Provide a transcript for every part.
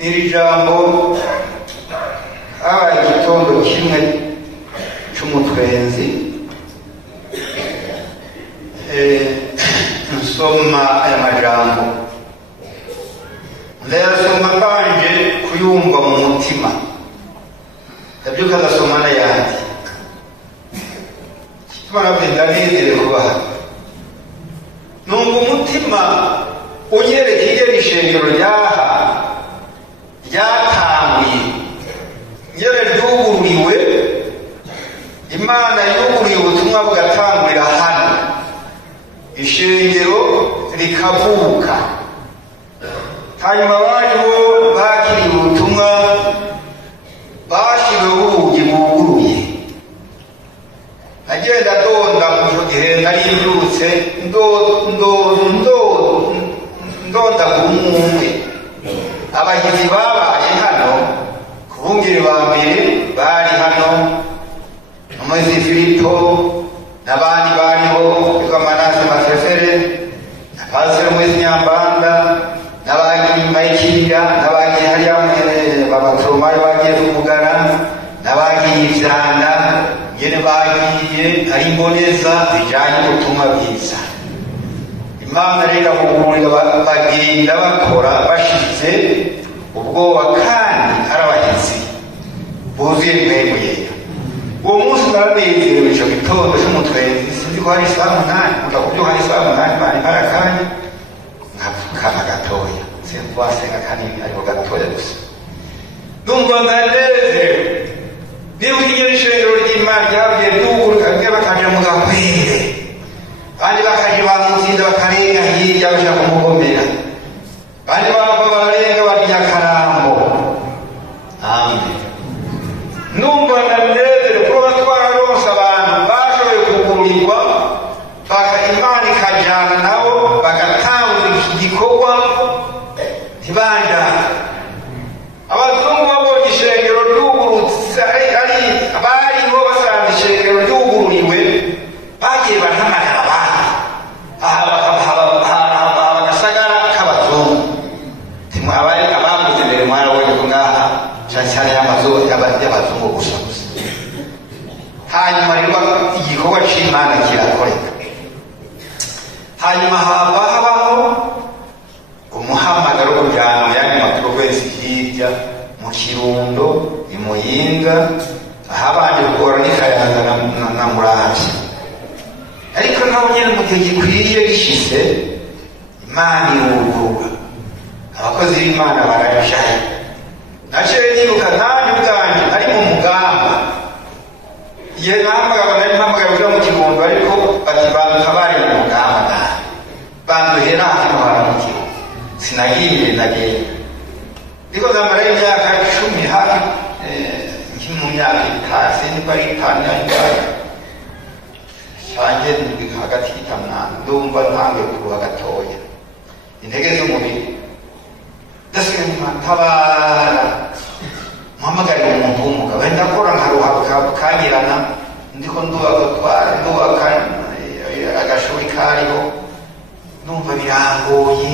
iri jambo habaye igitondo kimwe c'umutwenzi nsoma aya majambo ndayasoma mbanje kuyumva mu mutima ndabyuka ndasoma n'ayandi ndanezerewe kuba numva umutima unyereka ingene ishengero ryatanguye ngere ryugururiwe Imana yuguriye ubutumwa bugatangurira hano ishengero rikavuka hanyuma bariho bakiriye ubutumwa bashyiriweho urugi buguruye agenda ndonda mu gihe nari mbyutse ndonda umwe abagizi babaye hano kubungere ba mbere bari hano umuzi Filipo n'abandi bariho bitwa Manase Masefere na Pastor Mwezi Nyambanda n'abagiye nyuma y'ikiriya n'abagiye hariya babatoromayo bagiye kumugara n'abagiye ivyanda ngene bagiye ari imboneza bijanye n'ubutumwa bwiza Imana rero kugurira bagenda bakora bashize ubwoba kandi arabahizi buzuye impemu yera uwo munsi baranezerewe ico gitondo c'umutwenzi sinzi ko hari saa munani mutakubyuka hari saa munani bari barakanya nkapfukama gatoya senkuwasenga kanini ariko gatoya gusa ndumva ndanezerewe niba igera ishengero ry'Imana ryavuye ryuguruka bamwe bakaja mu gakwere abandi bakaja bamutsinda bakarenga hirya baja kumugomera abandi bava bararenga barya Karambo amen numva ndanezerewe kuba twararonse abantu bashoboye kugururirwa Imana ikajana nabo bagatangura iki gikorwa ntibandana abazungu babonye ishengero ryugurutse abariho basanga ishengero ryugururiwe bagiye barahamagara abandi bagasagara k'abazungu abavuze mbere mwarabonye ko ngaha cyane y'abazungu gusa hanyuma rero igikorwa c'Imana kirakoreka hanyuma habaho umuhamagaro wo kujana mu yandi maprovensi hirya mu Kirundo i Muyinga ahabanje gukora n'Ikayanza na Muramvya ariko naho nyene mu gihe gikwiye gishise Imana irugurura abakozi b'Imana barajaye naciye nibuka nanjye ubwanjye ari mu mugamba igihe nahamagara kuja mu Kirundo ariko bati banduka bari mu mugamba nawe banduhera hano haramukiwe sinagiye nagenda ndiko ndamara imyaka 10 hafi nki mu myaka itasi niba ari 5 n'indwara cyanje ndi hagati y'itanu ndumva ntangiye kuruha gatoya intege z'umubiri ndasigaye ntabara mpamagara umuntu w'umugabo ndakora nkaruha kanyirana ndiko ndubaka agashuri kariho numva birangoye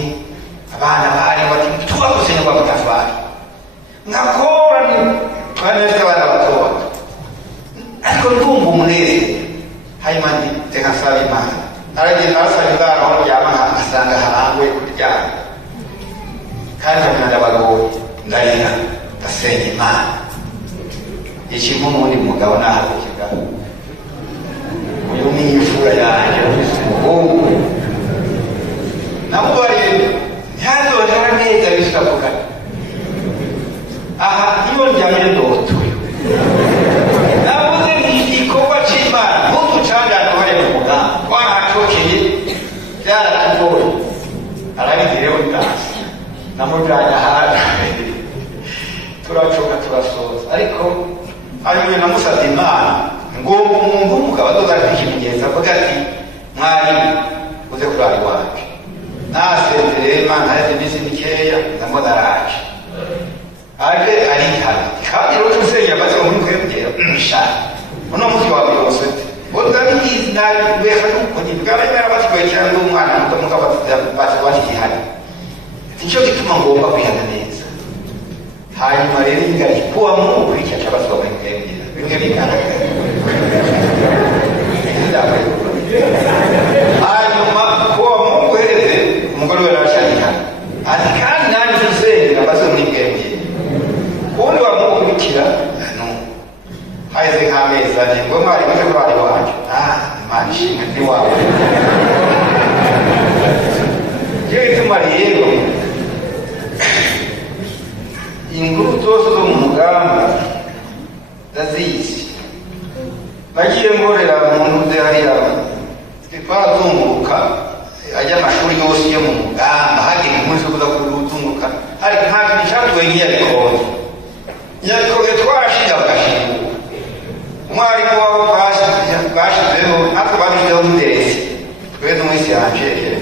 abana bari bati tubakusenya kwa mutafari ngakora twaneze abana batoba ariko ndumva umunezero hanyuma ndeka nsaba Imana aragenda asaba Imana aho ryama asanga harangoye kuryama kandi ndabagoye ndarira ndasenga Imana ikintu n'undi mugabo naharukiga uyu ni imfura yanjye umuhungu namubariye ntazonera neza bisavuga aha iyo njyamye ndotuye nabuze igikorwa c'Imana mutucangana bari mu mugamba warahacokeye byaratugoye arabigireho ndasi namujanye ahandi turacoka turasoza ariko hanyuma namusabye Imana ngomba umuntu w'umugabo azogaragaza ikimenyetso avuga ati mwari uze kurara iwacu nasezereye Imana haheze iminsi mikeya ndamubona araje arihana kandi rero tumusengera amaze muri kwebwera shaka uno munsi wa mbere wose udabizi nabi weka nuko nibwaremera batwaye cyane umwana muto mukaba batwaye igihari nicyo gituma ngomba kwihana neza hanyuma rero ingari kuwa Mungu kwica cyabaswa muri kembira bimwe bigaragara hanyuma kuwa Mungu hereze umugore we arashaka ati kandi nani tuzengera bazo muri kembira ubundi wamukurikira no haize nkameza ni ngo mwari muje kwari wacu manshi ndi wawe jewe tumariyero inkuru zose zo mu mugamba ndazizi nagiye ngorera muntu uze hariya twazunguruka ajya amashuri yose yo mu mugamba hagiye umunsi wo kuza kuzunguruka ariko nta kintu cyatuwe nk'iyabikoze nyabikoze twarashinga bagashinga umwarimu wabo bashizeho natwe babishyizeho umuderesi twe n'umunsi yanjekere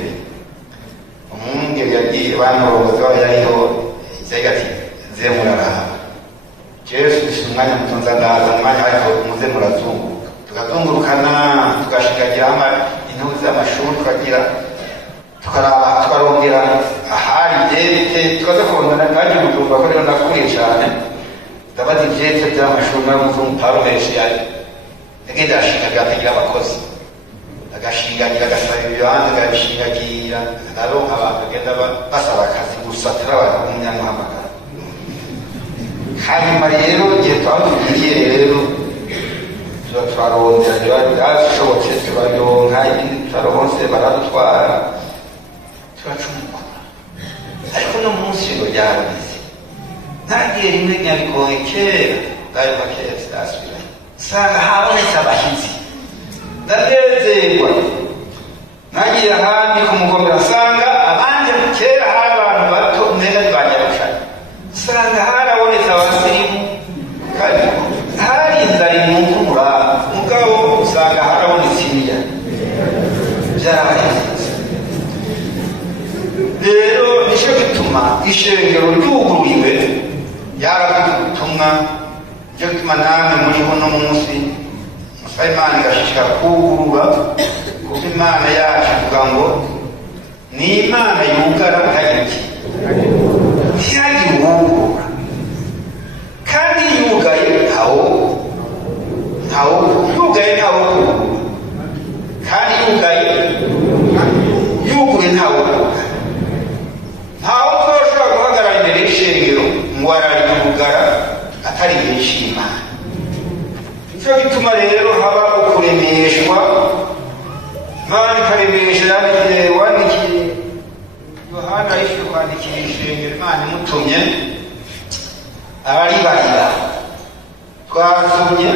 umwungeri yagiye bamurongozi wabo yariho isega ati ze muraraba jesu bise umwanya mutonza ndaza umwanya ariko muze murazunguruka tukazungurukana tugashigagira intuzi z'amashuri tukagira tukaraba tukarongera ahari ibyete tukaza kurondana kandi Bujumbura ko rero nakuriye cyane ndabaza ibyete by'amashuri n'umuzungu parumeshi yari agenda ashingagira akagira abakozi agashingagira agasaba ibibanza agashingagira naronka abantu bagenda basaba akazi gusa turabaza umunyamuhamagara hanyuma rero igihe twabigiriye rero turarondera byashobotse turaronka ibindi turaronse baradutwara turacumukura ariko no munsi ngo byarabize ntagiye rimwe nyabikoye kera ndayoba kera sidasubira nsanga habonetse abashyitsi ndanezerwa nagiye ahandi kumugomera nsanga abanje kera hari abantu bato neza ntibanyarushaga nsanga harabonetse abasirimu kandi hari inzara imungura mugabo usanga harabonetse iriya byarabahinze rero nicyo gituma ishengero ryugururiwe yaravuze ubutumwa nicyo gituma namwe muriho no munsi musaba Imana igashishikara kugurura kuko Imana yacu ivuga ngo ni Imana yugara ntihagire iki ntihagire uwugurura kandi yugaye ntawo yugaye ntawo kandi yuguye ntawo ntawo ushobora guhagarara imbere y'ishengero ngo arariyugara atari yishimana nicyo gituma rero haba ukuremeshwa Imana ikaremesha wandikiye Yohana yishyuye kwandikira ishengero Imana imutumye abaribarira twasomye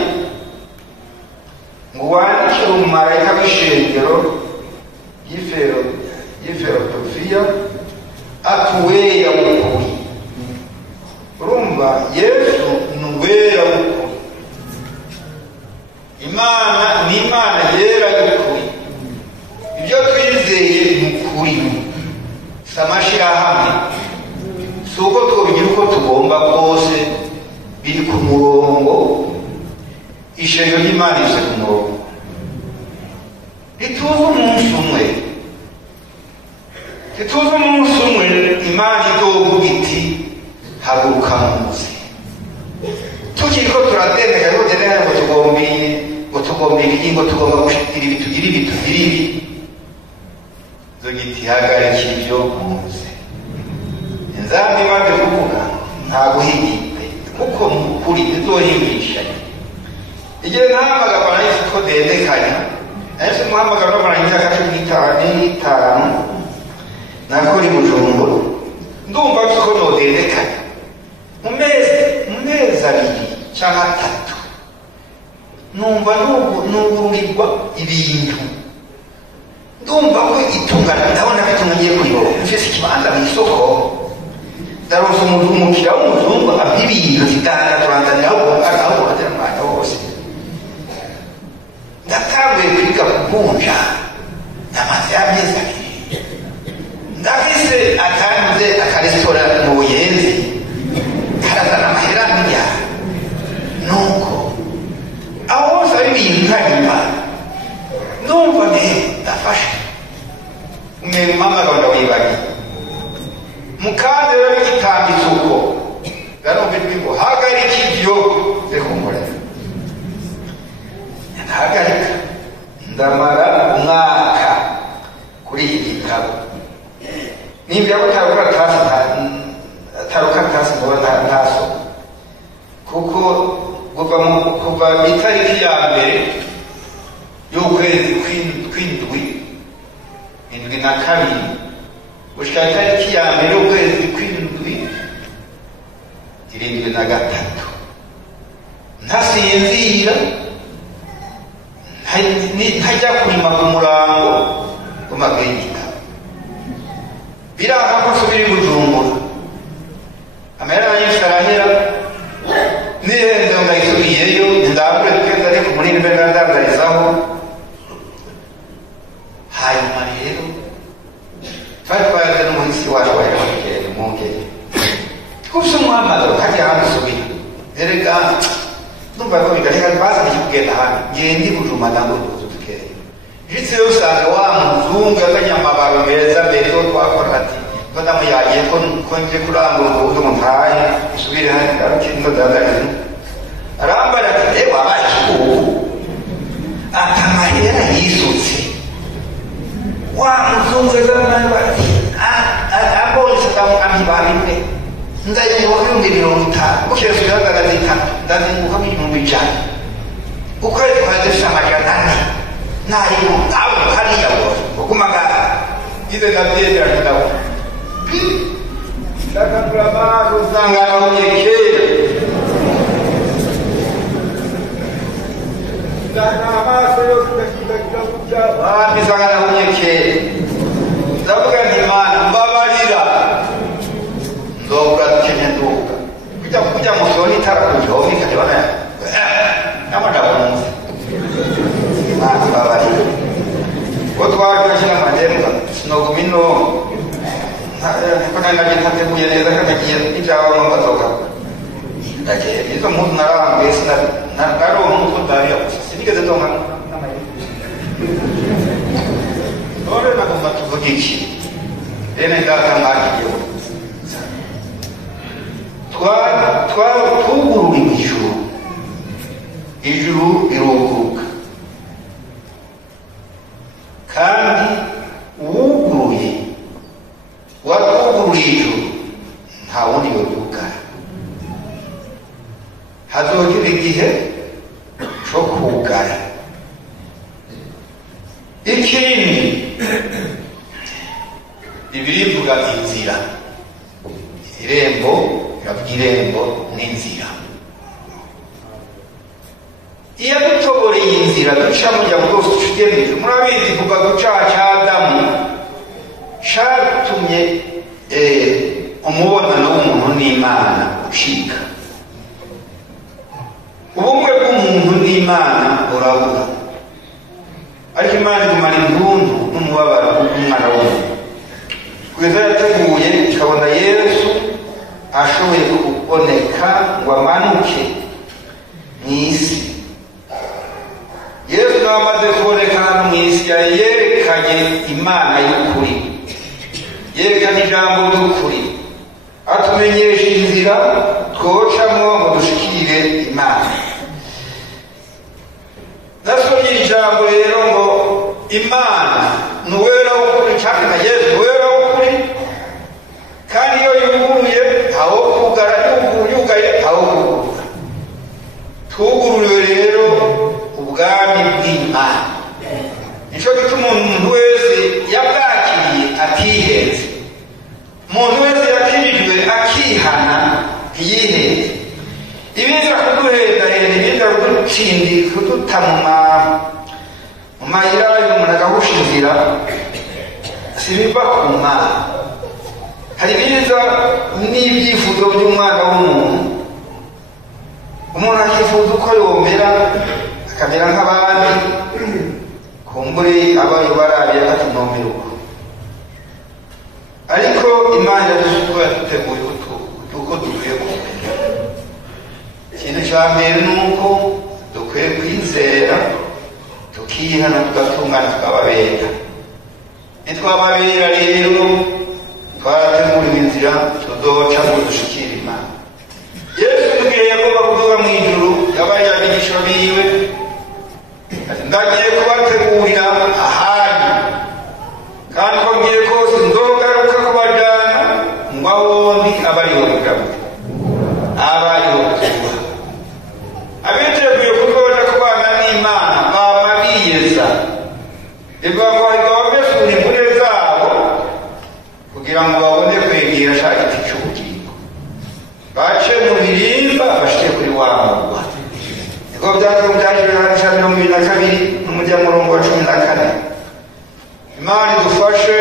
ngo wandikire umumarayika w'ishengero y'Ifiladelfiya atuwera w'ukuri urumva Yesu ni uwera w'ukuri Imana ni Imana yera y'ukuri ibyo twizeye ni ukuri si amashyirahamwe si uko twobigira uko tugomba kose biri ku murongo ishengero ry'Imana riri ku murongo rituze umunsi umwe Imana idovuga iti haguruka muze tukiri ko turatendeka ngo tugomba ibi ngo tugomba gushikira ibi tugira ibi zogiti hagarika ibyo muze inzambi imaze kuvuga nta guhigirwe kuko kuri bizohimbisha igihe ntahamagara abantu ko dendekanya nahise muhamagara n'abantu imyaka 15 nakora i Bujumbura ndumva ko nodendekanya mu mezi abiri cyangwa 3 numva nugururirwa ibintu ndumva ko itungana ndabona ko itungiye kuyoba mfise ikibanza mu isoko ndaronse umukiriya w'umuzungu ampa ibintu zitanga turanzanira aho batera umwanya wose ndatanguye kwiga kuvunja namaze y'amezi abiri ndafise akanze akaresitora mu Buyenzi karazana amahera miliyari nuko aho hose ari ibintu nkanyuma numva ndafashe mpamagara ndawibagiye mukaze rero igitambitse uko yarumva ijwi ngo hagarika ibyo bikumurira. Ndahagarika, ndamara umwaka kuri iki gitabo. Nimbya atarukaratasi ndabona ntaso, kuko kuva itariki ya mbere y'ukwezi kw'indwi, 72 gushika itariki ya mbere y'ukwezi kw'indwi 73 ntasinzira, ntajya kurima ku murango w'amagengita. Biraha ko nsubira i Bujumbura, amahera yinshi arahera, nihenze ndayisubiyeyo, ndabure twese ariko muri imbere ndandarizaho. Hanyuma rero twari twaje n'umuhisi wacu wa Herakeli Mwungeri, twufise umuhamagaro hajya hano usubira. Erega ndumva ko bigaragara basabye kugenda hano, ngende i Bujumbura ndambuze tukeye. Jitseyo usanga wa muzungu yazanye amabaro meza mbere yo twakora ati madamu yagiye ko nje kurangura ubuze mu ntaye usubire hano ariko ndadariza. Arambara ati ewa bacu atamahera yisutse. Wa muzungu yazanye bati abonye sadamu babimbe ndayiwa kuri 50 ukese yagaraza itatu ndazinguka mu 100 ukwezi kwaje samariya nayo abo hariya ukumaga ize nabyera ndawo ndakabura usanga n'umyekere ndakamaso yose ndakijya wandi sanga n'umyekere ndavuga nti Mana mbabarira ndobura kenye nduka kujya musoni tarakujomi kadibana namada munsi Mana mbabarira otwagashira mademba sinogumino kana nagiye kuyeneza katagiye ijawa mbazoka ndagiye izo muntu narambe sina naro muntu ndariya sinigeze tonga ore nagomba tuvugishi ene ndatangagiye twugurura ijuru riruguruka, kandi uwuguruye watwugururiye ijuru nta wundi yoryugara. Hazogera igihe cyo kugara. Ikindi Bibiliya ivuga inzira, irembo iravuga irembo n'inzira. Iyo dutoboreye inzira duca mu gihe bwose tugendeye, murabizi kuva gucaha cya Adamu cyatumye umubonano w'umuntu n'Imana ucika. Ubumwe bw'umuntu n'Imana burabura, ariko Imana igumana impundu n'umubabaro w'umwana w'umuntu, kugeza yateguye ikabona Yesu ashoboye kuboneka ngo amanuke mu isi. Yesu amaze kuboneka hano mu isi yerekanye Imana y'ukuri, yerekanye ijambo ry'ukuri, atumenyesha inzira twocamwo ngo dushikire Imana. Nasomye ijambo rero ngo Imana ni uwera w'ukuri, kandi na Yesu ni uwera w'ukuri, kandi iyo yuguruye ntawo kugara, yugaye ntawo kugurura. Twugururiwe rero ubwami bw'Imana. Nico gituma umuntu wese yabwakiriye atihenze, umuntu wese yakirijwe akihana ntiyiheze. Ibiza kuduhendahenda, ibiza kuduta mu mayira y'umuntu agahusha inzira, si biva ku Mana. Hari ibiza n'ibyifuzo by'umwana w'umuntu. Umuntu akifuza uko yomera, akamera nk'abandi, kumbure abaye barabiye akatunumira uko. Ariko Imana yavuze uko yaduteguye uko dukwiye kumenya. Ikintu cya mbere ni uko dukwiye kwizera, tukihana, tugatungana, tukababera. Nitwababera rero twarateguriwe inzira tuzoca ngo dushikire Imana. Yesu mugihe yagomba kuvuga mu ijuru yabaye abigisha biwe ndagiye kubategurira ahandi kandi ko ngiye kose nzogaruka kubajana ngo ahondi abariho kugaruka abariho kugaruka abiteguye kuzoja kubana n'Imana baba biyeza ibabesura imvune zabo kugira ngo babone kwegera sha giti cy'ubugingo bace mu birimba bashike kuri wa murwa niko byaje byaje 2022 n'umuryango wa 14. Imana idufashe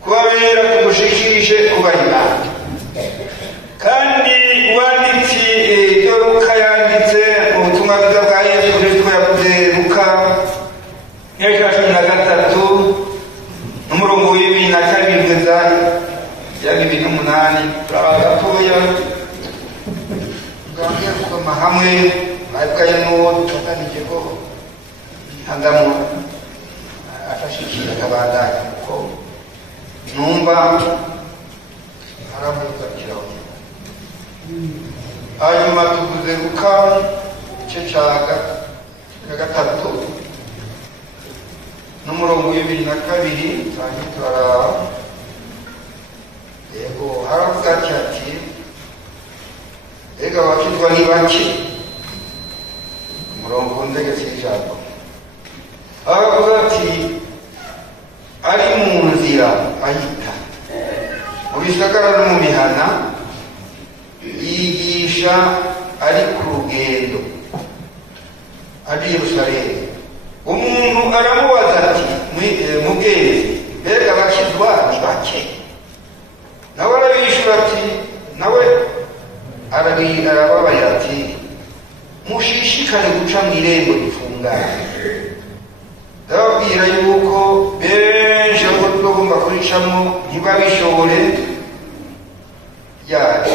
kubabera tugushikishe kubarira kandi wanditse ibyo Luka yanditse mu butumwa bwiza bwa Yesu Kristo yavuze Luka 13 n'umurongo w'22 kugeza 28 turabagatoya ngamye kugoma hamwe bayikaye no tutanije ko handamu atashikira kabandanya ko numva haravuga kiraho hanyuma tuvuze Luka igice cya gatatu n'umurongo w'22 kandi turaraba yego haravuga ati ega wakizwa ni bake umurongo ndegetse ijambo aravuga ati ari mu nzira ahita mu bisagara no mu mihana yigisha ari ku rugendo ari Yerusalemu. Umuntu aramubaza ati mugezi mbega bakizwa ni bake nawe arabishura ati nawe arababaye ati mushishikare guca mu irembo rifunganye. Ndababwira yuko benshi abo tugomba kuricamo ntibabishobore yari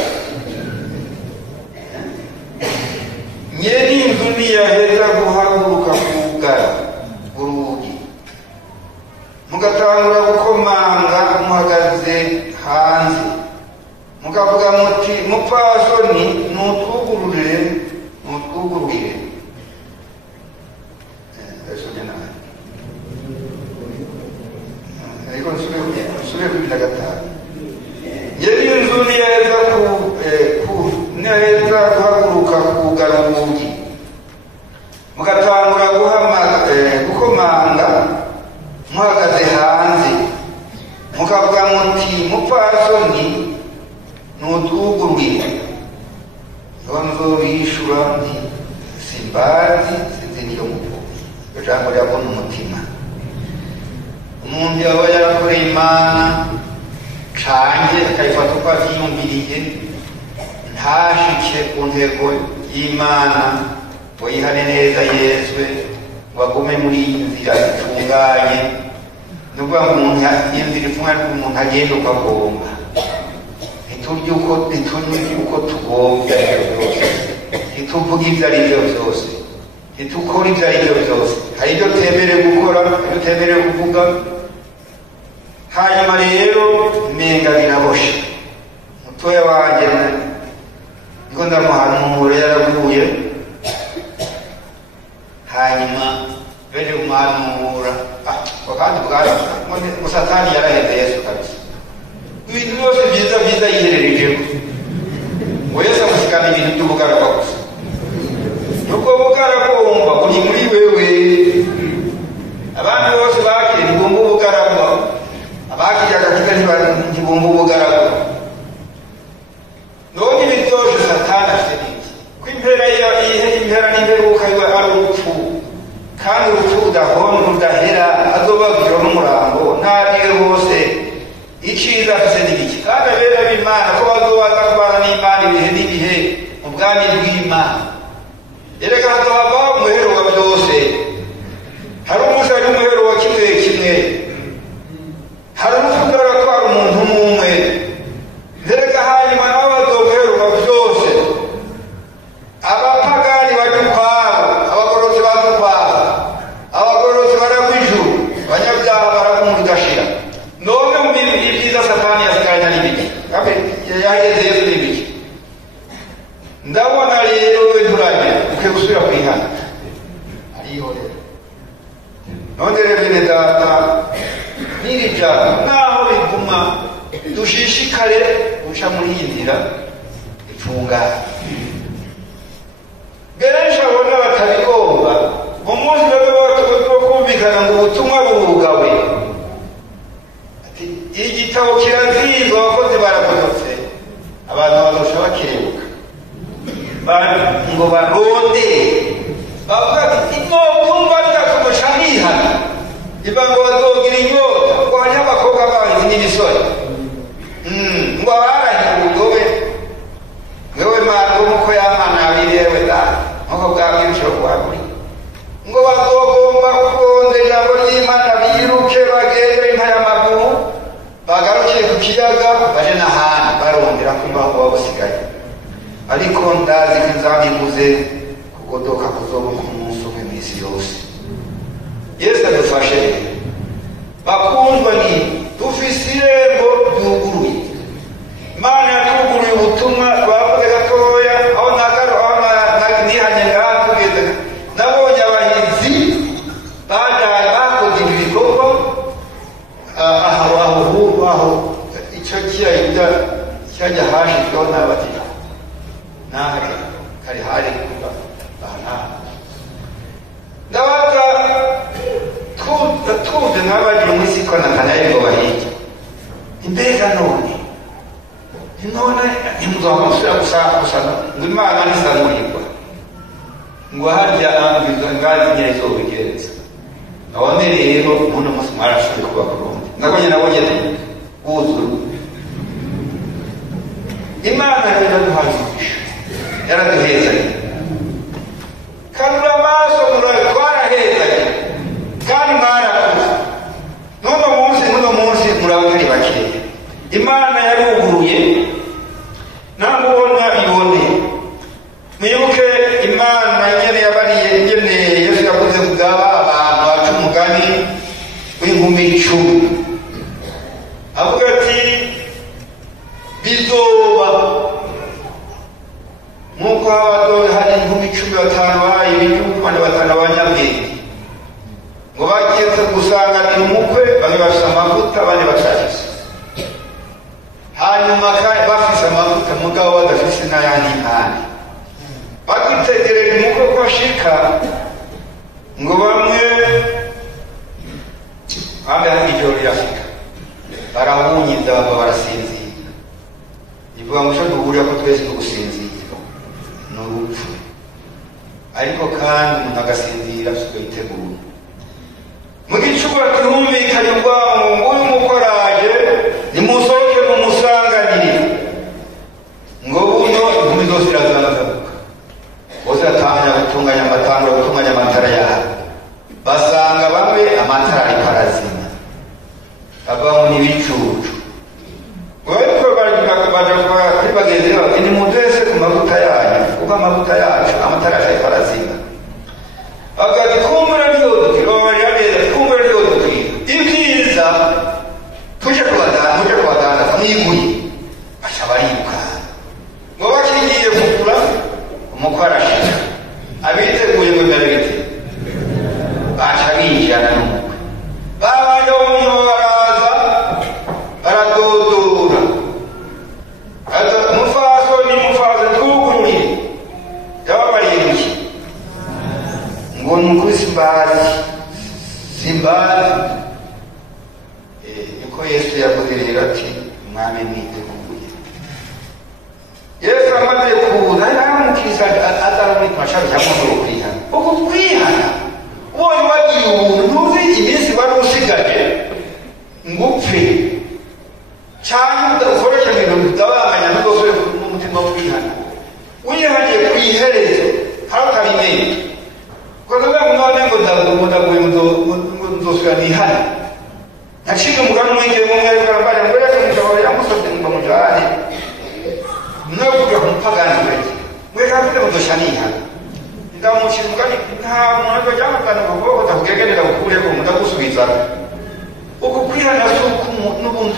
nyene inzu ntiyaheza guhaguruka kugara urugi mugatangura gukomanga muhagaze hanze mukavuga muti mupfasoni nutwugururire ariko nsubire kubita gatanu nyene inzu ntiyaheza guhaguruka kugara urugi mugatangura gukomanga muhagaze hanze mukavuga muti mupfasoni nutwugururire niho nzobishura nti simbazi sinzi niyo muvuga ijambo ryako n'umutima. Umuntu yaba yarakoreye Imana canke akayifata uko avyiyumviriye ntashike ku ntego y'Imana ngo yihane neza Yesu wagume muri iyi nzira itunganye nukuvuga ngo umuntu inzira ifunganye umuntu agenda uko agomba ntiturye uko tugomba ntituvuge ibyo ari byo byose ntitukore ibyo ari byo byose hari ibyo temerewe gukora ibyo temerewe kuvuga. Hanyuma rero menga biraboshe mutoya wanje niko ndamuhanura yaraguye hanyuma bene umwanura wakandi bwari Satani yaraheze Yesu kabisa ibintu byose byiza yihererejeho ngo Yesu amusikana ibintu by'ubugaragwa gusa nuko bugaragomba buri muri wewe abantu bose bakiri ngomba ubugaragwa abakijyaga ntibumva ubugaragwa none ibitoshe Satani afite n'iki ko impera n'imperuka yiwe ari urupfu kandi urupfu udahera azobabwira n'umurango ntabire bose iciza afite n'iki kandi abera b'Imana ko bazobaza kubana n'Imana ibihe n'ibihe mu bwami bw'Imana erega hazohava umuhero wa byose hari umunsi ari umuhero wa kimwe hari umufudara atwara umuntu n'umwe erega hanyuma nabo bazoguheruka byose abapagani bajya ukwabo abagororotsi baza ukwabo abagororotsi baragwa ijuru abanyabyaha baragwa umuriro udashira none mu ibyiza Satani yasigaranye n'ibiki abe yageze Yesu n'ibiki ndabona rero we turanye ukwiye gusubira kwihana ariho rero none rero bene data n'iri jambo naho biguma dushishikare guca muri iyi nzira itunganye benshi abona batabigomba umunsi baba kumvikana ngo ubutumwa burugawe ati igitabo kirazizwa abakozi barakodotse abantu bazosha bakebuka ngo baronde bavuga ati inobyumva byakomesha nihana iba ngo bazogira inyota ngo hariho abakobwa bahizi n'ibisore ngo abaranye ubugobe wewe mango nkuko yamana abirewe da nkuko bwabwirishiro kuhaguri ngo bazogomba kuronda ijambo ry'Imana biruke bagende intaya amaguru bagarukire ku kiyaga baje n'ahandi barondera kumva ngo babusigaye ariko ndazi ko nzabivuze kugodoka kuzoba ku munsi umwe mw'isi yose Yesu adufashe bakundwa ni dufise irembo ryuguruye Imana yatuguruye ubutumwa twavuze gatoya aho nihanye ngaha tugeze nabonye abahizi bajaye bakoze ibikorwa aho icyo kiyayuda cyajya hashizweho n'abatira nahe kari hari kuba ndabaga tuze n'abagira muri sikona kanayego bahita imbega none ntimuzamusubira gusa ngo Imana nisanurirwa ngo harya ambizwa ngazi nyezo bigenza none rero muno munsi mwarashoboye kuba Burundi nabonye wuzuru Imana rero duhanisha yaraduhezanye kanura amaso twarahezanye kandi mwarakuze n'uno munsi murabari bakeya Imana yaruguruye namubona ibone mwibuke Imana nyene yabariye nyene Yesu yavuze kugaba abantu baca umugani w'inkumi 10 avuga ati bizoba nkuko abadowe hari inkumi 10 bayi ibihugu kandi batanu abanyabwenge ngo bagiye gusanganira umukwe bamwe bafise amavuta abandi bashakisha hanyuma bafise amavuta mugabo badafise n'ayandi mpande bagitegereje umukwe ko ashika ngo bamwe hari ijoro rirashika barahunyiza baba barasinzira ivuga ngo ushobora guhurira ko twese tugusinzira ni urupfu ariko kandi umuntu agasinzira afite yitegura mu gicuba tuhumvikanye urwango nguyu mukoraje nimusohoke mumusanganire ngo buno inkumi zose irazanzabuka bose atanganya gutunganya amatangura gutunganya amatara yabo basanga bamwe amatara ariko arazima abamo n'ibicucu ariko baja kuri bagenzi bati nimudese ku mavuta yanyu kuko amavuta yacu amatara ariko arazima bagati kumbura ryodukira babarira neza kumbura ryodukira ibyiza tuje kubadandaza mwiguye baca bariruka ngo bakigiye kugura umukwe arashika abiteguye ngo ndarebete baca binjirana n'umukwe babanje baraza baradodora mufaso twugururire yababariye iki ngo nukuri simbazi niko Yesu yavuze rero ati umwami mwiteguye Yesu amaze kuza yaramukiriza atarumwita mashaka cyangwa kwihana uko kwihana ubonye wagiye ubuntu ntuzi iminsi wari usigaje ngo upfe cyangwa udakoresha ibintu bitabanganya n'udosore n'umutima wo kwihana wihaniye ku iherezo haratabimenye kuko none ngo ndaguye ngo nzosubira nihane naciye umugani umwenge umwe ariko arambara ngo reka umugabo yamusabye ngo mujane no kuja kumupagani wese mweka mfite mudosha nihane ndamushira umugani nta muntu ajamukana ngo utakugegenera ukure ko mudagusubiza uko kwihana suku n'ubuntu